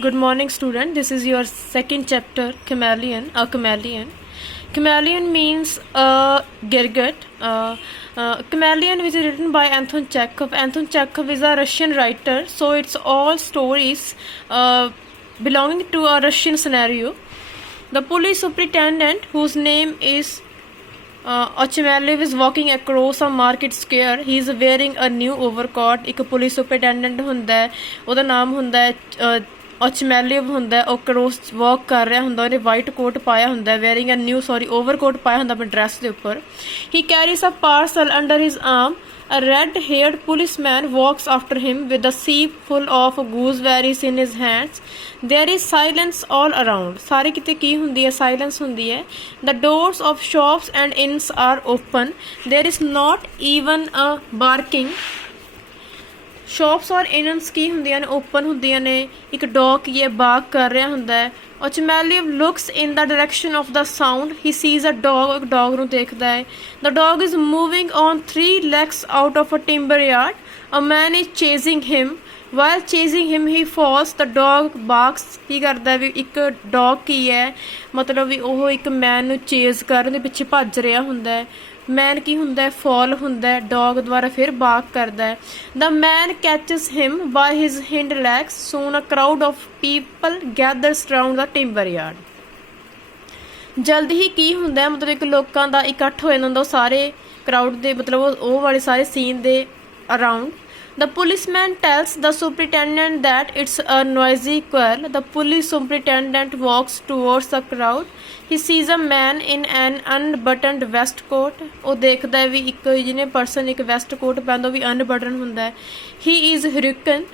Good morning, student. This is your second chapter, chameleon. A chameleon. Chameleon means Girgit. Chameleon, which is written by Anton Chekhov. Anton Chekhov is a Russian writer, so it's all stories belonging to a Russian scenario. The police superintendent, whose name is Ochmelev, is walking across a market square. He is wearing a new overcoat. एक police superintendent ਹੁੰਦਾ ਹੈ, ਉਹਦਾ ਨਾਮ ਹੁੰਦਾ ਹੈ Ochmelev ਹੁੰਦਾ, ਉਹ cross ਵਾਕ ਕਰ ਰਿਹਾ ਹੁੰਦਾ, ਉਹਨੇ ਵਾਈਟ ਕੋਟ ਪਾਇਆ ਹੁੰਦਾ, wearing a new overcoat ਪਾਇਆ ਹੁੰਦਾ ਆਪਣੇ ਡਰੈਸ ਦੇ ਉੱਪਰ. He carries a parcel under his arm. A red-haired policeman walks after him with a sieve full of gooseberries in his hands. There is silence all around. ਸਾਰੇ ਕਿਤੇ ਕੀ ਹੁੰਦੀ ਹੈ? Silence ਹੁੰਦੀ ਹੈ. The doors of shops and inns are open. There is not even a barking. Shops ਔਰ ਇਨਨਸ ਕੀ ਹੁੰਦੀਆਂ ਨੇ? Open ਹੁੰਦੀਆਂ ਨੇ. ਇੱਕ ਡੌਗ ਕੀ ਹੈ? ਬਾਕ ਕਰ ਰਿਹਾ ਹੁੰਦਾ ਹੈ. Ochmelev looks in the direction of the sound. He sees a dog. ਇੱਕ ਡੌਗ ਨੂੰ ਦੇਖਦਾ ਹੈ. The dog is moving on 3 legs out of a timber yard. A man is chasing him. While chasing him, he falls. The dog barks. ਕੀ ਕਰਦਾ ਵੀ ਇੱਕ dog ਕੀ ਹੈ ਮਤਲਬ ਵੀ ਉਹ ਇੱਕ ਮੈਨ ਨੂੰ ਚੇਜ਼ ਕਰਨ ਦੇ ਪਿੱਛੇ ਭੱਜ ਰਿਹਾ ਹੁੰਦਾ ਹੈ. ਮੈਨ ਕੀ ਹੁੰਦਾ ਹੈ? ਫਾਲ ਹੁੰਦਾ ਹੈ. ਡੌਗ ਦੁਆਰਾ ਫਿਰ ਬਾਕ ਕਰਦਾ ਹੈ. The man catches him by his hind legs. Soon a crowd of people gathers around the timber yard. ਜਲਦੀ ਹੀ ਕੀ ਹੁੰਦਾ ਹੈ ਮਤਲਬ ਇੱਕ ਲੋਕਾਂ ਦਾ ਇਕੱਠ ਹੋ ਜਾਂਦਾ ਹੁੰਦਾ, ਉਹ ਸਾਰੇ ਕਰਾਊਡ ਦੇ ਮਤਲਬ ਉਹ ਵਾਲੇ ਸਾਰੇ ਸੀਨ ਦੇ around. The policeman tells the superintendent that it's a noisy quarrel. The police superintendent walks towards the crowd. He sees a man in an unbuttoned waistcoat. ਉਹ ਦੇਖਦਾ ਹੈ ਵੀ ਇੱਕ ਜਿਹਨੇ ਪਰਸਨ ਇੱਕ ਵੈਸਟ ਕੋਟ ਪਾਉਂਦਾ ਉਹ ਵੀ ਅਨਬਟਨ ਹੁੰਦਾ ਹੈ. He is Hryukin,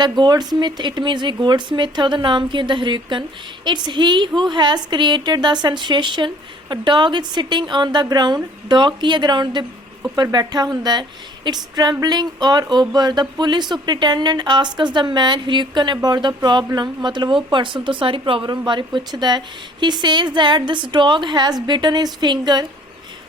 the goldsmith. It means we goldsmith ਹੈ, ਉਹਦਾ ਨਾਮ ਕੀ ਹੁੰਦਾ? Hryukin. It's he who has created the sensation. A dog is sitting on the ground. Dog ਕੀ ਹੈ? ਗਰਾਊਂਡ ਦੇ ਉੱਪਰ ਬੈਠਾ ਹੁੰਦਾ ਹੈ. It's trembling all over. The police superintendent asks the man Hryukin about the problem. ਮਤਲਬ ਉਹ person ਤੋਂ ਸਾਰੀ problem ਬਾਰੇ ਪੁੱਛਦਾ ਹੈ. He says that this dog has bitten his finger.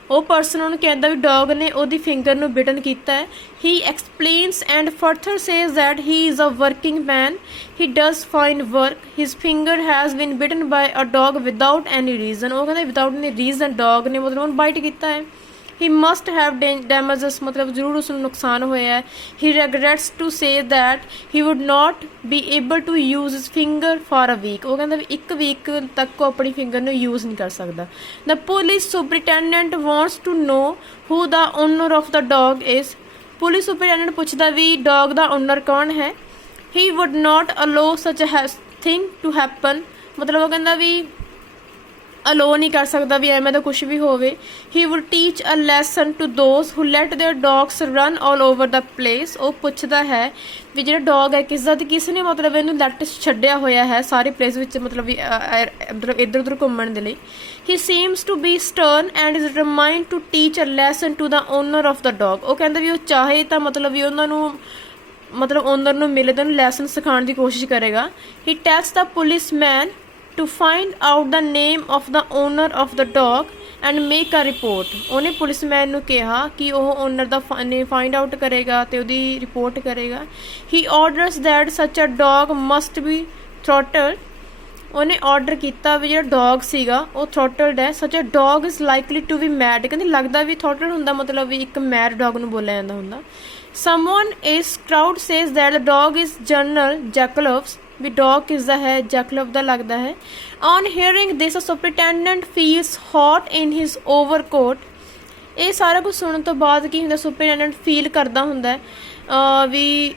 ਉਹ ਪਰਸਨ ਉਹਨੂੰ ਕਹਿੰਦਾ ਵੀ ਡੌਗ ਨੇ ਉਹਦੀ ਫਿੰਗਰ ਨੂੰ ਬਿਟਨ ਕੀਤਾ ਹੈ. He explains and further says that he is a working man. He does fine work. His finger has been bitten by a dog without any reason. ਉਹ ਕਹਿੰਦਾ without any reason ਡੌਗ ਨੇ ਮਤਲਬ ਉਹਨੂੰ bite ਕੀਤਾ ਹੈ. He must have damages. ਮਤਲਬ ਜ਼ਰੂਰ ਉਸਨੂੰ ਨੁਕਸਾਨ ਹੋਇਆ ਹੈ. He regrets to say that he would not be able to use his finger for a week. ਉਹ ਕਹਿੰਦਾ ਵੀ ਇੱਕ ਵੀਕ ਤੱਕ ਉਹ ਆਪਣੀ ਫਿੰਗਰ ਨੂੰ ਯੂਜ਼ ਨਹੀਂ ਕਰ ਸਕਦਾ. The police superintendent wants to know who the owner of the dog is. Police superintendent ਪੁੱਛਦਾ ਵੀ ਡੌਗ ਦਾ ਓਨਰ ਕੌਣ ਹੈ. He would not allow such a thing to happen. ਮਤਲਬ ਉਹ ਕਹਿੰਦਾ ਵੀ ਅਲੋ ਨਹੀਂ ਕਰ ਸਕਦਾ ਵੀ ਐਵੇਂ ਦਾ ਕੁਛ ਵੀ ਹੋਵੇ. He would teach a lesson to those who let their dogs run all over the place. ਉਹ ਪੁੱਛਦਾ ਹੈ ਵੀ ਜਿਹੜਾ ਡੌਗ ਹੈ ਕਿਸ ਦਾ ਤੇ ਕਿਸ ਨੇ ਮਤਲਬ ਇਹਨੂੰ ਲੈਟ ਛੱਡਿਆ ਹੋਇਆ ਹੈ ਸਾਰੇ ਪਲੇਸ ਵਿੱਚ ਮਤਲਬ ਵੀ ਮਤਲਬ ਇੱਧਰ ਉੱਧਰ ਘੁੰਮਣ ਦੇ ਲਈ. He seems to be stern and is determined to teach a lesson to the owner of the dog. ਉਹ ਕਹਿੰਦਾ ਵੀ ਉਹ ਚਾਹੇ ਤਾਂ ਮਤਲਬ ਵੀ ਉਹਨਾਂ ਨੂੰ ਮਤਲਬ ਓਨਰ ਨੂੰ ਮਿਲੇ ਤਾਂ ਉਹਨੂੰ ਲੈਸਨ ਸਿਖਾਉਣ ਦੀ ਕੋਸ਼ਿਸ਼ ਕਰੇਗਾ. He tells the policeman to find out the name of the owner of the dog and make a report. ਉਹਨੇ ਪੁਲਿਸਮੈਨ ਨੂੰ ਕਿਹਾ ਕਿ ਉਹ ਓਨਰ ਦਾ ਫਾਈਂਡ ਆਊਟ ਕਰੇਗਾ ਤੇ ਉਹਦੀ ਰਿਪੋਰਟ ਕਰੇਗਾ. He orders that such a dog must be throttled. ਉਹਨੇ ਆਰਡਰ ਕੀਤਾ ਵੀ ਜਿਹੜਾ ਡੌਗ ਸੀਗਾ ਉਹ ਥ੍ਰੋਟਲਡ ਹੈ. Such a dog is likely to be mad. ਕਹਿੰਦੀ ਲੱਗਦਾ ਵੀ ਥ੍ਰੋਟਲਡ ਹੁੰਦਾ ਮਤਲਬ ਵੀ ਇੱਕ ਮੈਡ ਡੌਗ ਨੂੰ ਬੋਲਿਆ ਜਾਂਦਾ ਹੁੰਦਾ. Someone is crowd says that the dog is General Jakulov's. ਵੀ ਡੌਗ ਕਿਸ ਦਾ ਹੈ? ਜੈਕਲਵ ਦਾ ਲੱਗਦਾ ਹੈ. On hearing this, a superintendent feels hot in his overcoat. ਇਹ ਸਾਰਾ ਕੁਝ ਸੁਣਨ ਤੋਂ ਬਾਅਦ ਕੀ ਹੁੰਦਾ? ਸੁਪਰਟੈਂਡੈਂਟ ਫੀਲ ਕਰਦਾ ਹੁੰਦਾ ਵੀ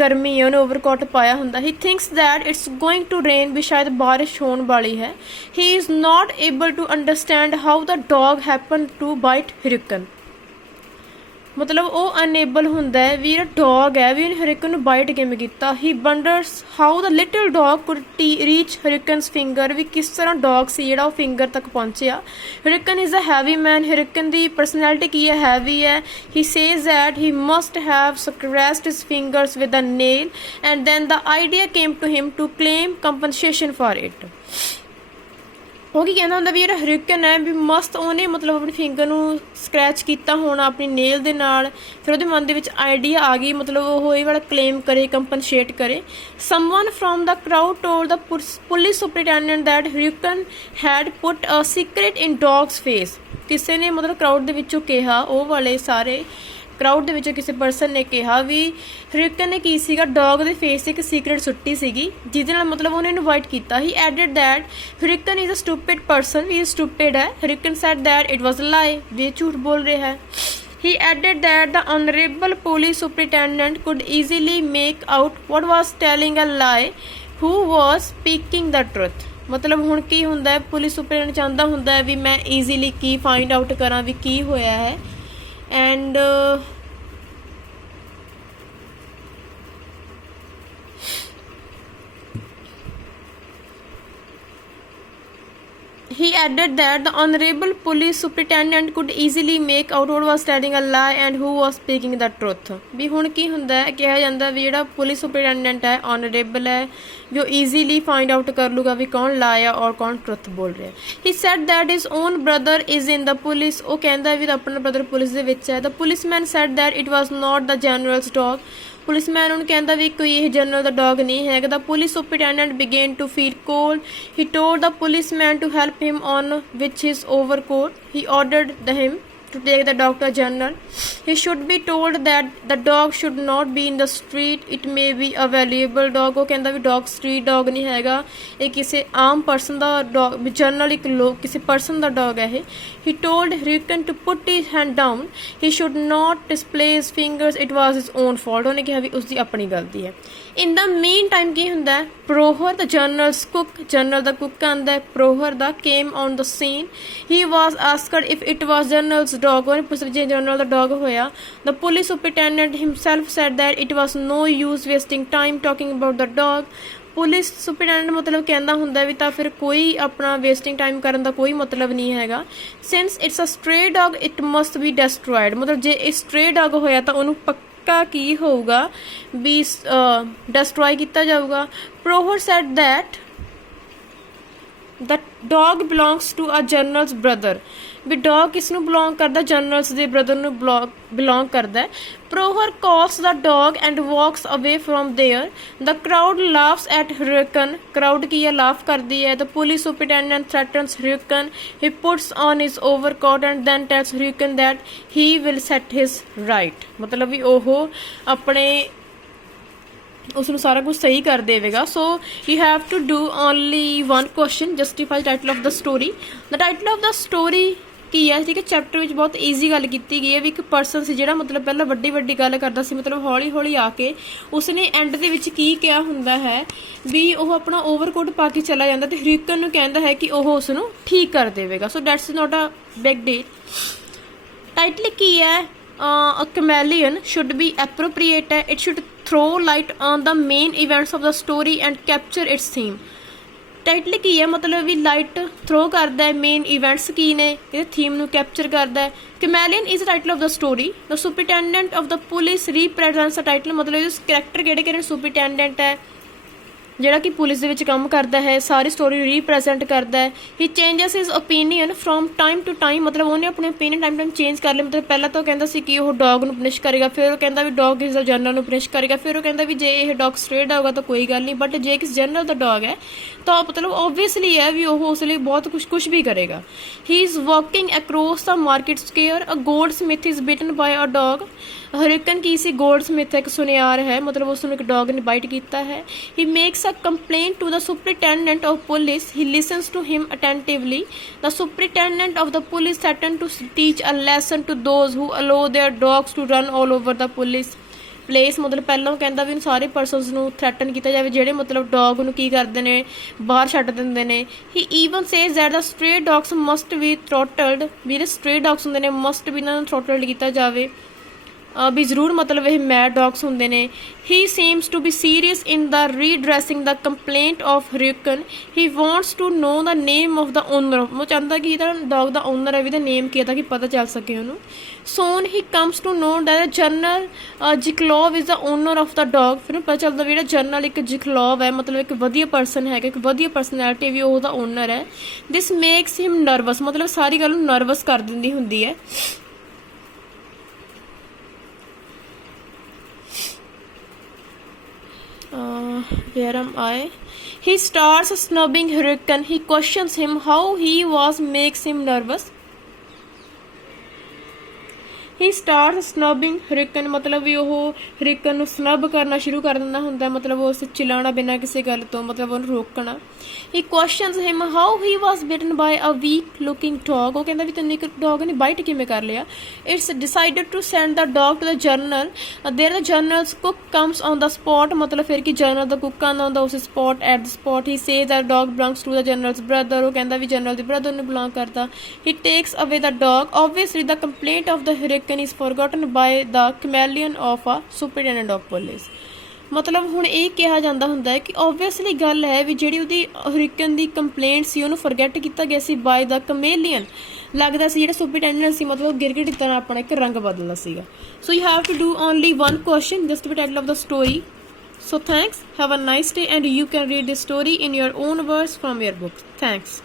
ਗਰਮੀ ਹੈ, ਉਹਨੇ ਓਵਰਕੋਟ ਪਾਇਆ ਹੁੰਦਾ. He thinks that it's going to rain. ਵੀ ਸ਼ਾਇਦ ਬਾਰਿਸ਼ ਹੋਣ ਵਾਲੀ ਹੈ. He is not able to understand how the dog happened to bite Hryukin. ਮਤਲਬ ਉਹ ਅਨੇਬਲ ਹੁੰਦਾ ਹੈ ਵੀ ਜਿਹੜਾ ਡੌਗ ਹੈ ਵੀ ਉਹਨੇ ਹਰਿਕਨ ਨੂੰ ਬਾਈਟ ਕਿਵੇਂ ਕੀਤਾ. He wonders how the little dog could reach Hryukin's finger. ਵੀ ਕਿਸ ਤਰ੍ਹਾਂ ਡੌਗ ਸੀ ਜਿਹੜਾ ਉਹ ਫਿੰਗਰ ਤੱਕ ਪਹੁੰਚਿਆ. Hryukin is a heavy man. Hryukin the personality ਕੀ ਹੈ? ਹੈਵੀ ਹੈ. He says that he must have scratched his fingers with a nail and then the idea came to him to claim compensation for it. ਉਹ ਕੀ ਕਹਿੰਦਾ ਹੁੰਦਾ ਵੀ ਜਿਹੜਾ ਹਰਿਕਨ ਹੈ ਵੀ ਮਸਤ ਉਹਨੇ ਮਤਲਬ ਆਪਣੀ ਫਿੰਗਰ ਨੂੰ ਸਕ੍ਰੈਚ ਕੀਤਾ ਹੋਣਾ ਆਪਣੀ ਨੇਲ ਦੇ ਨਾਲ। ਫਿਰ ਉਹਦੇ ਮਨ ਦੇ ਵਿੱਚ ਆਈਡੀਆ ਆ ਗਈ ਮਤਲਬ ਉਹ ਇਹ ਵਾਲਾ ਕਲੇਮ ਕਰੇ, ਕੰਪਨਸੇਟ ਕਰੇ। Someone from the crowd told the police superintendent that Khryukin had put a secret in dog's face. ਕਿਸੇ ਨੇ ਮਤਲਬ ਕਰਾਊਡ ਦੇ ਵਿੱਚੋਂ ਕਿਹਾ, ਉਹ ਵਾਲੇ ਸਾਰੇ ਕਰਾਊਡ ਦੇ ਵਿੱਚੋਂ ਕਿਸੇ ਪਰਸਨ ਨੇ ਕਿਹਾ ਵੀ ਹਰਿਕਨ ਨੇ ਕੀ ਸੀਗਾ, ਡੌਗ ਦੇ ਫੇਸ 'ਤੇ ਇੱਕ ਸੀਕਰੇਟ ਸੁੱਟੀ ਸੀਗੀ ਜਿਹਦੇ ਨਾਲ ਮਤਲਬ ਉਹਨੇ ਇਨਵਾਈਟ ਕੀਤਾ। He added that Khryukin is a stupid person, ਵੀ ਸਟੂਪਿਡ ਹੈ। Khryukin said that it was a lie, ਵੀ ਝੂਠ ਬੋਲ ਰਿਹਾ ਹੈ। He added that the honorable police superintendent could easily make out what was telling a lie, who was speaking the truth। ਮਤਲਬ ਹੁਣ ਕੀ ਹੁੰਦਾ ਹੈ, ਪੁਲਿਸ ਸੁਪਰਡੈਂਟ ਚਾਹੁੰਦਾ ਹੁੰਦਾ ਹੈ ਵੀ ਮੈਂ ਈਜ਼ੀਲੀ ਕੀ ਫਾਈਂਡ ਆਊਟ ਕਰਾਂ ਵੀ ਕੀ ਹੋਇਆ ਹੈ। And he added that the honorable police superintendent could easily make out what was telling a lie and who was speaking the truth। ਵੀ ਹੁਣ ਕੀ ਹੁੰਦਾ ਹੈ, ਕਿਹਾ ਜਾਂਦਾ ਵੀ ਜਿਹੜਾ ਪੁਲਿਸ ਸੁਪਰਿਟੈਂਡੈਂਟ ਹੈ ਆਨਰੇਬਲ ਹੈ ਵੀ ਉਹ ਈਜ਼ੀਲੀ ਫਾਈਂਡ ਆਊਟ ਕਰ ਲੂਗਾ ਵੀ ਕੌਣ ਲਾਇਆ ਔਰ ਕੌਣ ਟਰੁੱਥ ਬੋਲ ਰਿਹਾ। He said that his own brother is in the police. ਉਹ ਕਹਿੰਦਾ ਵੀ ਆਪਣਾ ਬ੍ਰਦਰ ਪੁਲਿਸ ਦੇ ਵਿੱਚ ਹੈ। The policeman said that it was not the general's dog. Policeman ਉਹਨੂੰ ਕਹਿੰਦਾ ਵੀ ਕੋਈ ਇਹ ਜਨਰਲ ਦਾ ਡੌਗ ਨਹੀਂ ਹੈਗਾ। The police superintendent began to feel cold. He told the policeman to help him on with his overcoat। He ordered him to take the dog to a general। He should be told that the dog should not be in the street, it may be a valuable dog। ਉਹ ਕਹਿੰਦਾ ਵੀ dog street dog ਨਹੀਂ ਹੈਗਾ, ਇਹ ਕਿਸੇ ਆਮ person ਦਾ dog, general ਇੱਕ ਲੋਕ ਕਿਸੇ person ਦਾ dog ਹੈ ਇਹ। He told Hurricane to put his hand down, he should not display his fingers, it was his own fault। ਉਹਨੇ ਕਿਹਾ ਵੀ ਉਸਦੀ ਆਪਣੀ ਗਲਤੀ ਹੈ। In the meantime ਕੀ ਹੁੰਦਾ ਹੈ, ਪ੍ਰੋਹਰ the general's cook, general the cook ਆਉਂਦਾ ਹੈ, ਪ੍ਰੋਹਰ ਦਾ came on the scene। He was asked if it was general's dog। ਉਹਨੇ ਪੁੱਛਿਆ ਜੇ ਜਨਰਲ ਦਾ ਡੌਗ ਹੋਇਆ। The police superintendent himself said that it was no use wasting time talking about the dog। Police superintendent ਮਤਲਬ ਕਹਿੰਦਾ ਹੁੰਦਾ ਵੀ ਤਾਂ ਫਿਰ ਕੋਈ ਆਪਣਾ ਵੇਸਟਿੰਗ ਟਾਈਮ ਕਰਨ ਦਾ ਕੋਈ ਮਤਲਬ ਨਹੀਂ ਹੈਗਾ। Since it's a stray dog it must be destroyed. ਮਤਲਬ ਜੇ ਇਹ ਸਟ੍ਰੇ ਡੌਗ ਹੋਇਆ ਤਾਂ ਉਹਨੂੰ ਪੱਕਾ ਕੀ ਹੋਊਗਾ ਵੀ ਡੈਸਟਰੋਏ ਕੀਤਾ ਜਾਊਗਾ। Prokhor said that the dog belongs to a general's brother. ਵੀ ਡੌਗ ਕਿਸ ਨੂੰ ਬਿਲੋਂਗ ਕਰਦਾ, ਜਨਰਲਸ ਦੇ ਬ੍ਰਦਰ ਨੂੰ ਬਿਲੋਂਗ ਕਰਦਾ ਹੈ। Prokhor calls the dog and walks away from there. The crowd laughs at Khryukin. Crowd ਕੀ ਹੈ, ਲਾਫ ਕਰਦੀ ਹੈ। The police superintendent threatens Khryukin. He puts on his overcoat and then tells Khryukin that he will set his right. ਮਤਲਬ ਵੀ ਉਹ ਆਪਣੇ ਉਸਨੂੰ ਸਾਰਾ ਕੁਝ ਸਹੀ ਕਰ ਦੇਵੇਗਾ। So you have to do only one question, justify title of the story. The title of the story ਕੀ ਹੈ, ਠੀਕ ਹੈ। ਚੈਪਟਰ ਵਿੱਚ ਬਹੁਤ ਈਜ਼ੀ ਗੱਲ ਕੀਤੀ ਗਈ ਹੈ ਵੀ ਇੱਕ ਪਰਸਨ ਸੀ ਜਿਹੜਾ ਮਤਲਬ ਪਹਿਲਾਂ ਵੱਡੀ ਗੱਲ ਕਰਦਾ ਸੀ, ਮਤਲਬ ਹੌਲੀ ਹੌਲੀ ਆ ਕੇ ਉਸਨੇ ਐਂਡ ਦੇ ਵਿੱਚ ਕੀ ਕਿਹਾ ਹੁੰਦਾ ਹੈ ਵੀ ਉਹ ਆਪਣਾ ਓਵਰਕੋਟ ਪਾ ਕੇ ਚਲਾ ਜਾਂਦਾ ਤੇ ਹਰਿਕਨ ਨੂੰ ਕਹਿੰਦਾ ਹੈ ਕਿ ਉਹ ਉਸ ਨੂੰ ਠੀਕ ਕਰ ਦੇਵੇਗਾ। So that's not a big deal. Title ਕੀ ਹੈ, a chameleon should be appropriate ਹੈ। it should throw light on the main events of the story and capture its theme। Title ਕੀ ਹੈ, ਮਤਲਬ ਵੀ ਲਾਈਟ ਥਰੋ ਕਰਦਾ ਹੈ, ਮੇਨ ਇਵੈਂਟਸ ਕੀ ਨੇ, ਇਹਦੇ ਥੀਮ ਨੂੰ ਕੈਪਚਰ ਕਰਦਾ ਹੈ। Chameleon is title of the story. The superintendent of the police represents the title, ਮਤਲਬ ਇਸ ਕਰੈਕਟਰ ਕਿਹੜੇ ਸੁਪਰਿਟੈਂਡੈਂਟ ਹੈ ਜਿਹੜਾ ਕਿ ਪੁਲਿਸ ਦੇ ਵਿੱਚ ਕੰਮ ਕਰਦਾ ਹੈ, ਸਾਰੀ ਸਟੋਰੀ ਨੂੰ ਰੀਪ੍ਰੈਜ਼ੈਂਟ ਕਰਦਾ ਹੈ। He changes his opinion from time to time. ਮਤਲਬ ਉਹਨੇ ਆਪਣੇ ਓਪੀਨੀਅਨ ਟਾਈਮ ਚੇਂਜ ਕਰ ਲਿਆ। ਮਤਲਬ ਪਹਿਲਾਂ ਤਾਂ ਉਹ ਕਹਿੰਦਾ ਸੀ ਕਿ ਉਹ ਡੌਗ ਨੂੰ ਪਨਿਸ਼ ਕਰੇਗਾ, ਫਿਰ ਉਹ ਕਹਿੰਦਾ ਵੀ ਡੌਗ ਕਿਸੇ ਜਨਰਲ ਨੂੰ ਪਨਿਸ਼ ਕਰੇਗਾ, ਫਿਰ ਉਹ ਕਹਿੰਦਾ ਵੀ ਜੇ ਇਹ ਡੌਗ ਸਟ੍ਰੇਟ ਹੋਊਗਾ ਤਾਂ ਕੋਈ ਗੱਲ ਨਹੀਂ, ਬਟ ਜੇ ਕਿਸ ਜਨਰਲ ਦਾ ਡੌਗ ਹੈ ਤਾਂ ਮਤਲਬ ਓਬਵੀਅਸਲੀ ਹੈ ਵੀ ਉਹ ਉਸ ਲਈ ਬਹੁਤ ਕੁਛ ਵੀ ਕਰੇਗਾ। He is walking across the market square. A goldsmith is bitten by a dog. Khryukin ਕੀ ਸੀ, ਗੋਲਡ ਸਮਿਥ ਇੱਕ ਸੁਨਿਆਰ ਹੈ, ਮਤਲਬ ਉਸ ਨੂੰ ਇੱਕ ਡੌਗ ਨੇ ਬਾਈਟ ਕੀਤਾ ਹੈ। He makes a complaint to the superintendent of police। he listens to him attentively। the superintendent of the police threatened to teach a lesson to those who allow their dogs to run all over the police place। ਮਤਲਬ ਪਹਿਲਾਂ ਉਹ ਕਹਿੰਦਾ ਵੀ ਸਾਰੇ persons ਨੂੰ threaten ਕੀਤਾ ਜਾਵੇ ਜਿਹੜੇ ਮਤਲਬ ਡੌਗ ਨੂੰ ਕੀ ਕਰਦੇ ਨੇ, ਬਾਹਰ ਛੱਡ ਦਿੰਦੇ ਨੇ। He even says that the stray dogs must be throttled। ਵੀ ਜਿਹੜੇ ਸਟ੍ਰੇ ਡੌਗਸ ਹੁੰਦੇ ਨੇ ਮਸਟ ਵੀ ਇਹਨਾਂ ਨੂੰ ਥ੍ਰੋਟਲਡ ਕੀਤਾ ਜਾਵੇ। ਵੀ ਜ਼ਰੂਰ ਮਤਲਬ ਇਹ ਮੈਡ ਡੌਗਸ ਹੁੰਦੇ ਨੇ। He seems to be serious in the redressing the complaint of Khryukin. He wants to know the name of the owner. ਉਹ ਚਾਹੁੰਦਾ ਕਿ ਇਹਦਾ ਡੌਗ ਦਾ ਓਨਰ ਹੈ ਵੀ ਇਹਦਾ ਨੇਮ ਕੀ ਹੈ ਤਾਂ ਕਿ ਪਤਾ ਚੱਲ ਸਕੇ ਉਹਨੂੰ। Soon he comes to know that general Zhigalov is the owner of the dog. ਫਿਰ ਪਤਾ ਚੱਲਦਾ ਵੀ ਜਿਹੜਾ ਜਨਰਲ ਇੱਕ ਜਿਕਲੋਵ ਹੈ ਮਤਲਬ ਇੱਕ ਵਧੀਆ ਪਰਸਨ ਹੈਗਾ, ਇੱਕ ਵਧੀਆ ਪਰਸਨੈਲਿਟੀ ਵੀ ਉਹਦਾ ਓਨਰ ਹੈ। ਦਿਸ ਮੇਕਸ ਹਿਮ ਨਰਵਸ, ਮਤਲਬ ਸਾਰੀ ਗੱਲ ਨੂੰ ਨਰਵਸ ਕਰ ਦਿੰਦੀ ਹੁੰਦੀ ਹੈ। where am I? He starts snubbing Hurricane. He questions him how he was makes him nervous. He start snubbing Khryukin, ਮਤਲਬ ਵੀ ਉਹ ਹਰਿਕਨ ਨੂੰ ਸਨਬ ਕਰਨਾ ਸ਼ੁਰੂ ਕਰ ਦਿੰਦਾ ਹੁੰਦਾ, ਮਤਲਬ ਉਸ ਚਿਲਾਉਣਾ ਬਿਨਾਂ ਕਿਸੇ ਗੱਲ ਤੋਂ, ਮਤਲਬ ਉਹਨੂੰ ਰੋਕਣਾ। He questions him how he was bitten by a weak looking dog. ਉਹ ਕਹਿੰਦਾ ਵੀ ਤੈਨੂੰ ਇੱਕ ਡੌਗ ਨੇ ਬਾਈਟ ਕਿਵੇਂ ਕਰ ਲਿਆ। It's decided to send the dog to the general. There the general's cook comes on the spot, ਮਤਲਬ ਫਿਰ ਕਿ ਜਰਨਲ ਦਾ ਕੁੱਕ ਆਉਂਦਾ ਹੁੰਦਾ ਉਸ spot at the spot. He says the dog belongs to the general's brother. ਉਹ ਕਹਿੰਦਾ ਵੀ ਜਰਨਲ ਦੇ ਬ੍ਰਦਰ ਨੂੰ ਬਿਲੋਂਗ ਕਰਦਾ। He takes away the dog. Obviously the complaint of the hurricane is forgotten by the chameleon of a superintendent of police। ਮਤਲਬ ਹੁਣ ਇਹ ਕਿਹਾ ਜਾਂਦਾ ਹੁੰਦਾ ਹੈ ਕਿ ਓਬਵੀਅਸਲੀ ਗੱਲ ਹੈ ਵੀ ਜਿਹੜੀ ਉਹਦੀ ਹਰਿਕਨ ਦੀ ਕੰਪਲੇਂਟ ਸੀ ਉਹਨੂੰ ਫੋਰਗੈਟ ਕੀਤਾ ਗਿਆ ਸੀ ਬਾਏ ਦਾ ਕਮੇਲੀਅਨ। ਲੱਗਦਾ ਸੀ ਜਿਹੜਾ ਸੁਪਰਟੈਂਡੈਂਟ ਸੀ ਮਤਲਬ ਗਿਰਗਿਟ ਦੀ ਤਰ੍ਹਾਂ ਆਪਣਾ ਇੱਕ ਰੰਗ ਬਦਲਦਾ ਸੀਗਾ। So you have to do only one question just to be title of the story. So thanks, have a nice day and you can read this story in your own words from your book. Thanks.